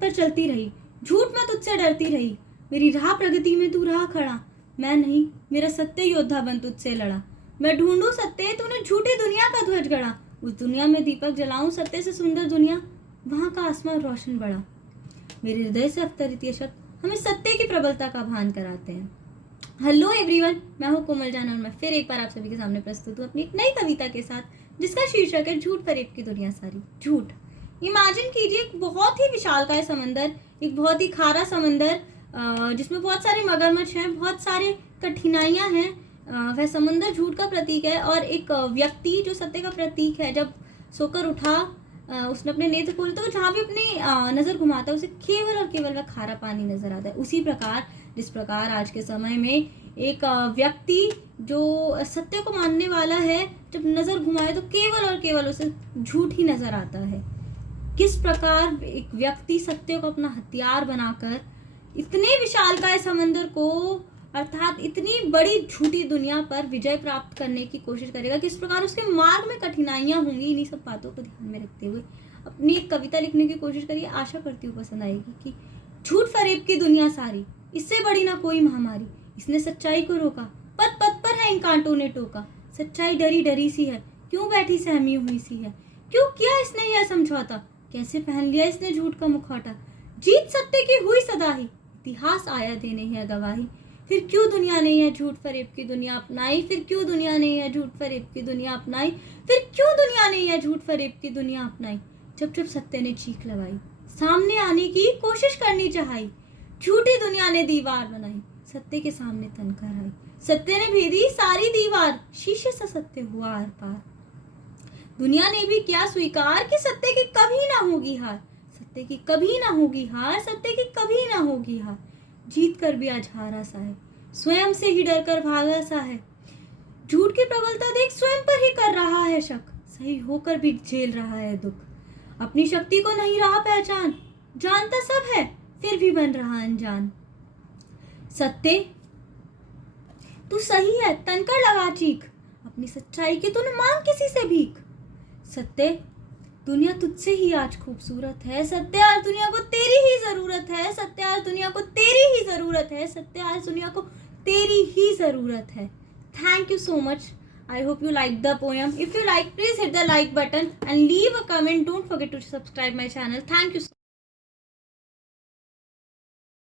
पर चलती रही, झूठ में तुझसे डरती रही, मेरी राह प्रगति में तू रहा खड़ा, मैं नहीं मेरा सत्य योद्धा बन तुझसे लड़ा, मैं ढूंढूं सत्य तूने झूठी दुनिया का ध्वज गढ़ा, उस दुनिया में दीपक जलाऊं सत्य से सुंदर दुनिया, वहां का आसमान रोशन बड़ा, मेरे हृदय से अवतरित ये शब्द हमें सत्य की प्रबलता का भान कराते हैं। हेलो एवरीवन, मैं हूँ कोमल जाना और मैं फिर एक बार आप सभी के सामने प्रस्तुत हूँ अपनी एक नई कविता के साथ, जिसका शीर्षक है झूठ फरेब की दुनिया सारी। झूठ। इमेजिन कीजिए एक बहुत ही विशालकाय समंदर, एक बहुत ही खारा समंदर जिसमें बहुत सारे मगरमच्छ हैं, बहुत सारे कठिनाइयां हैं। वह समंदर झूठ का प्रतीक है और एक व्यक्ति जो सत्य का प्रतीक है, जब सोकर उठा उसने अपने नेत्र खोले तो जहाँ भी अपनी नजर घुमाता है उसे केवल और केवल वह खारा पानी नजर आता है। उसी प्रकार जिस प्रकार आज के समय में एक व्यक्ति जो सत्य को मानने वाला है, जब नजर घुमाए तो केवल और केवल उसे झूठ ही नजर आता है। किस प्रकार एक व्यक्ति सत्य को अपना हथियार बनाकर इतने विशालकाय समंदर को, अर्थात इतनी बड़ी झूठी दुनिया पर विजय प्राप्त करने की कोशिश करेगा, किस प्रकार उसके मार्ग में कठिनाइयां होंगी। इन्हीं सब बातों को ध्यान में रखते हुए अपनी एक कविता लिखने की कोशिश करिए। आशा करती हूँ पसंद आएगी। कि झूठ फरेब की दुनिया सारी, इससे बड़ी ना कोई महामारी, इसने सच्चाई को रोका, पद पद पर है इन कांटों ने टोका, सच्चाई डरी डरी सी है, क्यों बैठी सहमी हुई सी है, क्यों किया इसने यह समझौता, कैसे पहन लिया इसने झूठ का मुखौटा, जीत सत्य की हुई सदा ही, इतिहास आया देने है गवाही, फिर क्यों दुनिया ने यह झूठ फरेब की दुनिया अपनाई, फिर क्यों दुनिया ने यह झूठ फरेब की दुनिया अपनाई, फिर क्यों दुनिया ने यह झूठ फरेब की दुनिया अपनाई। जब जब सत्य ने चीख लगाई, सामने आने की कोशिश करनी चाहिए, झूठी दुनिया ने दीवार बनाई, सत्य के सामने तनकर आई, सत्य ने भेदी सारी दीवार, शीशे सा सत्य हुआ आर पार। दुनिया ने भी क्या स्वीकार कि सत्य की कभी ना होगी हार, सत्य की कभी ना होगी हार, सत्य की कभी ना होगी हार। जीत कर भी आज हारा सा है, स्वयं से ही डर कर भागा सा है, झूठ की प्रबलता देख स्वयं पर ही कर रहा है शक, सही होकर भी झेल रहा है दुख, अपनी शक्ति को नहीं रहा पहचान, जानता सब है फिर भी बन रहा अनजान। सत्य तू सही है तनकर लगा चीख, अपनी सच्चाई की तूने मांग किसी से भीख, सत्य दुनिया तुझसे ही आज खूबसूरत है, सत्य आज दुनिया को तेरी ही जरूरत है, सत्य आज दुनिया को तेरी ही जरूरत है, सत्य आज दुनिया को तेरी ही जरूरत है। Thank you so much. I hope you liked the poem. If you like, please hit the like button and leave a comment. Don't forget to subscribe my channel. Thank you so much.